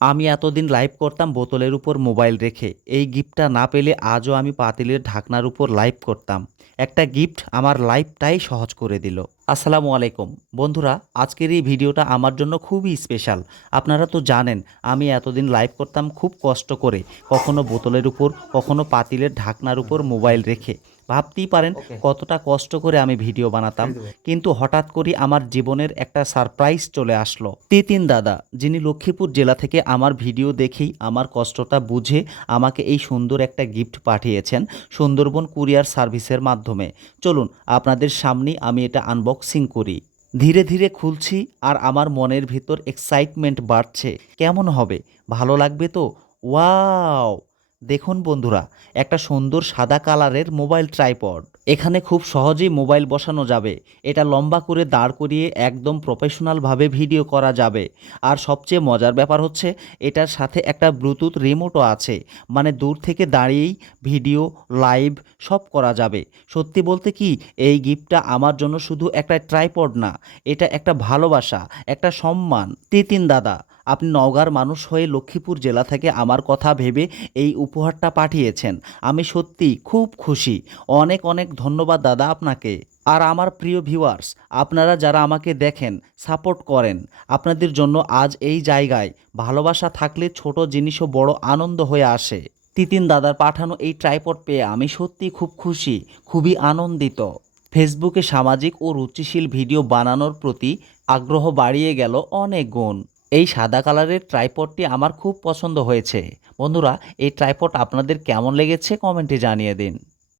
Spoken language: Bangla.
আমি এতদিন লাইভ করতাম বোতলের উপর মোবাইল রেখে। এই গিফটটা না পেলে আজও আমি পাতিলের ঢাকনার উপর লাইভ করতাম। একটা গিফট আমার লাইফটাই সহজ করে দিল। আসসালামু আলাইকুম বন্ধুরা, আজকের এই ভিডিওটা আমার জন্য খুবই স্পেশাল। আপনারা তো জানেন আমি এতদিন লাইভ করতাম খুব কষ্ট করে, কখনো বোতলের উপর, কখনো পাতিলের ঢাকনার উপর মোবাইল রেখে। ভাবতেই পারেন কতটা কষ্ট করে আমি ভিডিও বানাতাম। কিন্তু হঠাৎ করে আমার জীবনের একটা সারপ্রাইজ চলে আসলো। তিতিন দাদা, যিনি লক্ষ্মীপুর জেলা থেকে আমার ভিডিও দেখেই আমার কষ্টটা বুঝে আমাকে এই সুন্দর একটা গিফট পাঠিয়েছেন সুন্দরবন কুরিয়ার সার্ভিসের মাধ্যমে। চলুন আপনাদের সামনেই আমি এটা আনবক্সিং করি। ধীরে ধীরে খুলছি আর আমার মনের ভিতর এক্সাইটমেন্ট বাড়ছে। কেমন হবে, ভালো লাগবে তো? ওয়াও! দেখুন বন্ধুরা, একটা সুন্দর সাদা কালারের মোবাইল ট্রাইপড। এখানে খুব সহজেই মোবাইল বসানো যাবে। এটা লম্বা করে দাঁড় করিয়ে একদম প্রফেশনালভাবে ভিডিও করা যাবে। আর সবচেয়ে মজার ব্যাপার হচ্ছে এটার সাথে একটা ব্লুটুথ রিমোটও আছে। মানে দূর থেকে দাঁড়িয়েই ভিডিও, লাইভ সব করা যাবে। সত্যি বলতে কি, এই গিফটটা আমার জন্য শুধু একটা ট্রাইপড না, এটা একটা ভালোবাসা, একটা সম্মান। তিতিন দাদা, আপনি নওগাঁর মানুষ হয়ে লক্ষ্মীপুর জেলা থেকে আমার কথা ভেবে এই উপহারটা পাঠিয়েছেন। আমি সত্যি খুব খুশি। অনেক অনেক ধন্যবাদ দাদা আপনাকে। আর আমার প্রিয় ভিউয়ার্স, আপনারা যারা আমাকে দেখেন, সাপোর্ট করেন, আপনাদের জন্য আজ এই জায়গায়। ভালোবাসা থাকলে ছোট জিনিসও বড় আনন্দ হয়ে আসে। তিতিন দাদার পাঠানো এই ট্রাইপড পেয়ে আমি সত্যি খুব খুশি, খুবই আনন্দিত। ফেসবুকে সামাজিক ও রুচিশীল ভিডিও বানানোর প্রতি আগ্রহ বাড়িয়ে গেল অনেক গুণ। এই সাদা কালারের ট্রাইপডটি আমার খুব পছন্দ হয়েছে। বন্ধুরা, এই ট্রাইপড আপনাদের কেমন লেগেছে কমেন্টে জানিয়ে দিন।